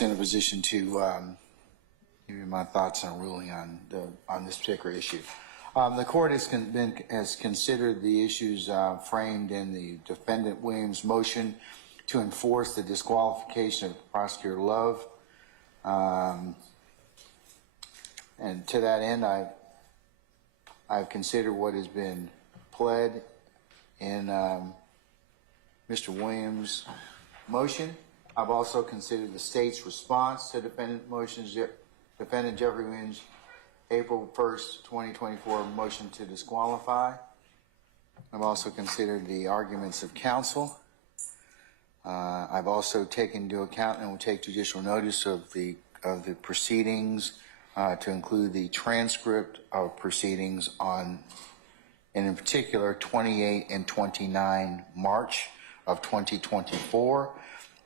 in a position to give you my thoughts on ruling on this particular issue. The court has considered the issues framed in the defendant Williams' motion to enforce the disqualification of Prosecutor Love, and to that end, I've considered what has been pled in Mr. Williams' motion. I've also considered the state's response to defendant Jeffrey Williams' April 1st, 2024 motion to disqualify. I've also considered the arguments of counsel. I've also taken into account and will take judicial notice of the proceedings to include the transcript of proceedings on, and in particular, 28 and 29 March of 2024.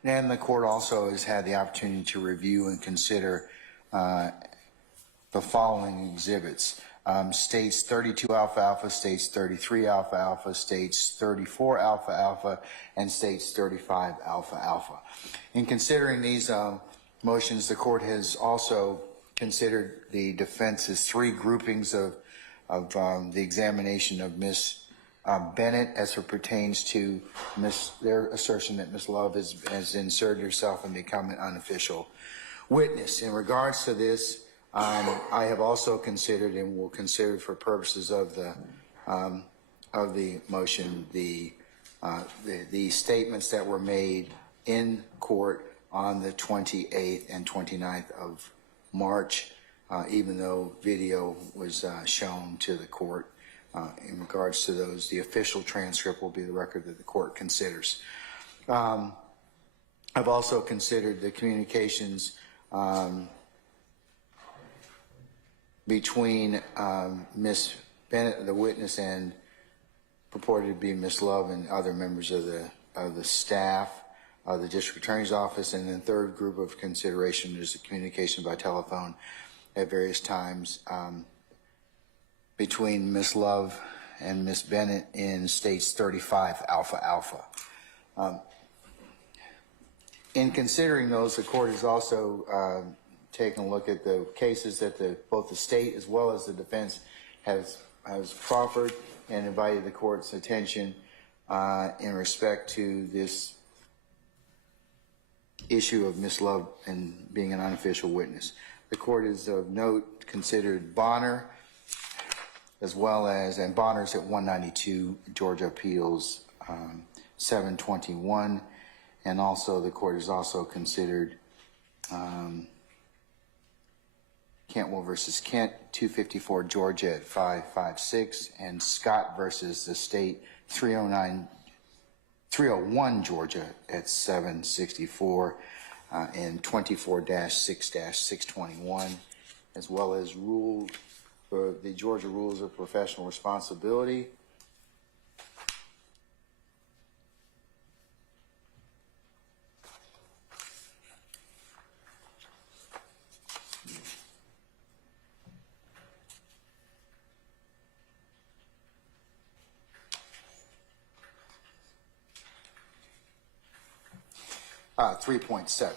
And the court also has had the opportunity to review and consider the following exhibits. States 32 alpha alpha, states 33 alpha alpha, states 34 alpha alpha, and states 35 alpha alpha. In considering these motions, the court has also considered the defense's three groupings of the examination of Ms. Bennett as it pertains to their assertion that Ms. Love has inserted herself and become an unofficial witness. In regards to this, I have also considered and will consider for purposes of the motion the statements that were made in court on the 28th and 29th of March, even though video was shown to the court. In regards to those, the official transcript will be the record that the court considers. I've also considered the communications between Ms. Bennett, the witness, and purported to be Ms. Love and other members of the staff of the district attorney's office. And then third group of consideration is the communication by telephone at various times between Ms. Love and Ms. Bennett in states 35 alpha alpha. In considering those, the court has also taken a look at the cases that both the state as well as the defense has proffered and invited the court's attention in respect to this issue of Ms. Love and being an unofficial witness. The court is of note considered Bonner, as well as, and Bonner's at 192 Georgia Appeals 721, and also the court has also considered Cantwell versus Kent 254 Georgia at 556, and Scott versus the state 301 Georgia at 764 and 24-6-621, as well as the Georgia Rules of Professional Responsibility. Uh, 3.7.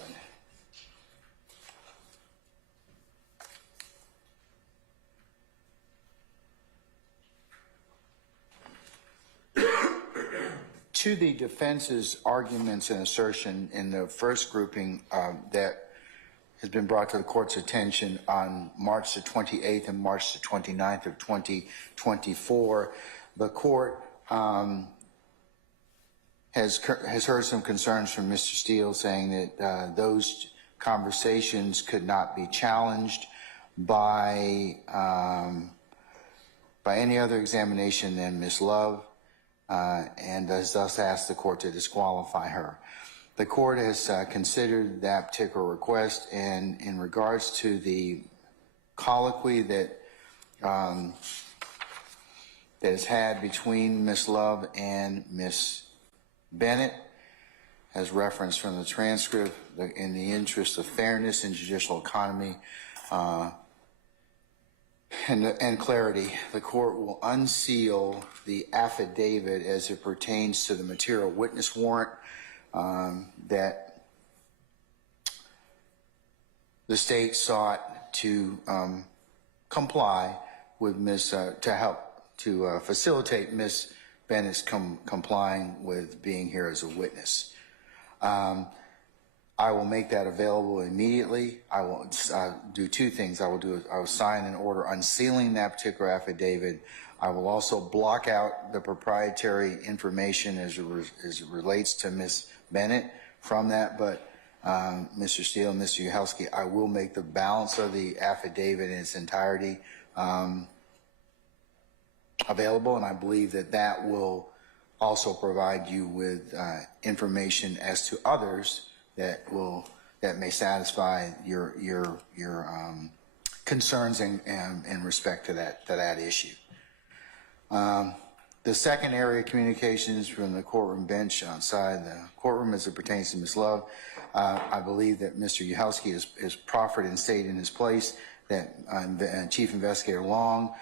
To the defense's arguments and assertion in the first grouping that has been brought to the court's attention on March the 28th and March the 29th of 2024, the court has heard some concerns from Mr. Steele saying that those conversations could not be challenged by any other examination than Ms. Love, and has thus asked the court to disqualify her. The court has considered that particular request, and in regards to the colloquy that is had between Ms. Love and Ms. Bennett, as referenced from the transcript, in the interest of fairness and judicial economy and clarity, the court will unseal the affidavit as it pertains to the material witness warrant that the state sought to comply with to help to facilitate Ms. Bennett's complying with being here as a witness. I will make that available immediately. I will do two things. I will sign an order unsealing that particular affidavit. I will also block out the proprietary information as it relates to Ms. Bennett from that, but Mr. Steele and Mr. Uhalski, I will make the balance of the affidavit in its entirety available, and I believe that that will also provide you with information as to others that may satisfy your concerns in respect to that issue. The second area of communications from the courtroom bench outside the courtroom as it pertains to Ms. Love, I believe that Mr. Uhalski is proffered and stayed in his place, that Chief Investigator Long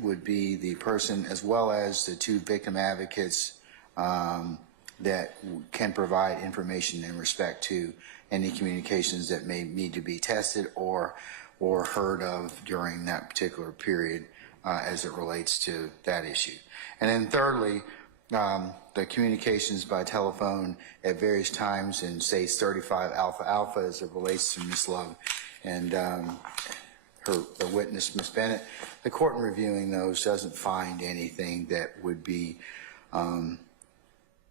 would be the person, as well as the two victim advocates that can provide information in respect to any communications that may need to be tested or heard of during that particular period as it relates to that issue. And then thirdly, the communications by telephone at various times in states 35 alpha as it relates to Ms. Love and the witness, Ms. Bennett. The court in reviewing those doesn't find anything that would be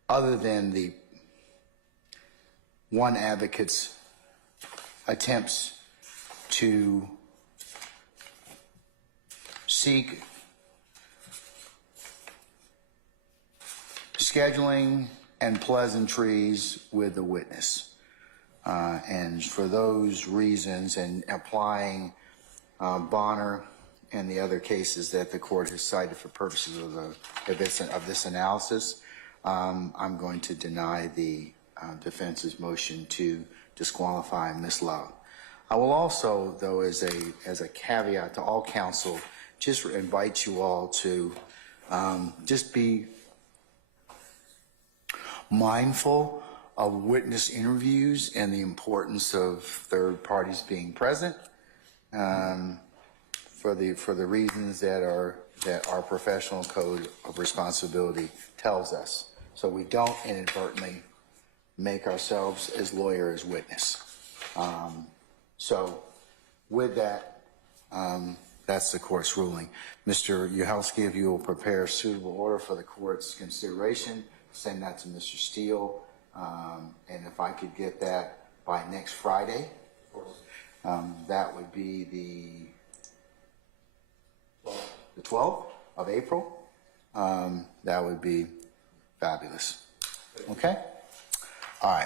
other than the one advocate's attempts to seek scheduling and pleasantries with the witness. And for those reasons, and applying Bonner and the other cases that the court has cited for purposes of this analysis, I'm going to deny the defense's motion to disqualify Ms. Love. I will also, though, as a caveat to all counsel, just invite you all to just be mindful of witness interviews and the importance of third parties being present for the reasons that our professional code of responsibility tells us, so we don't inadvertently make ourselves as lawyer as witness. So with that, that's the court's ruling. Mr. Uhalski, if you will prepare a suitable order for the court's consideration, send that to Mr. Steele, and if I could get that by next Friday, that would be the 12th of April. That would be fabulous. Okay?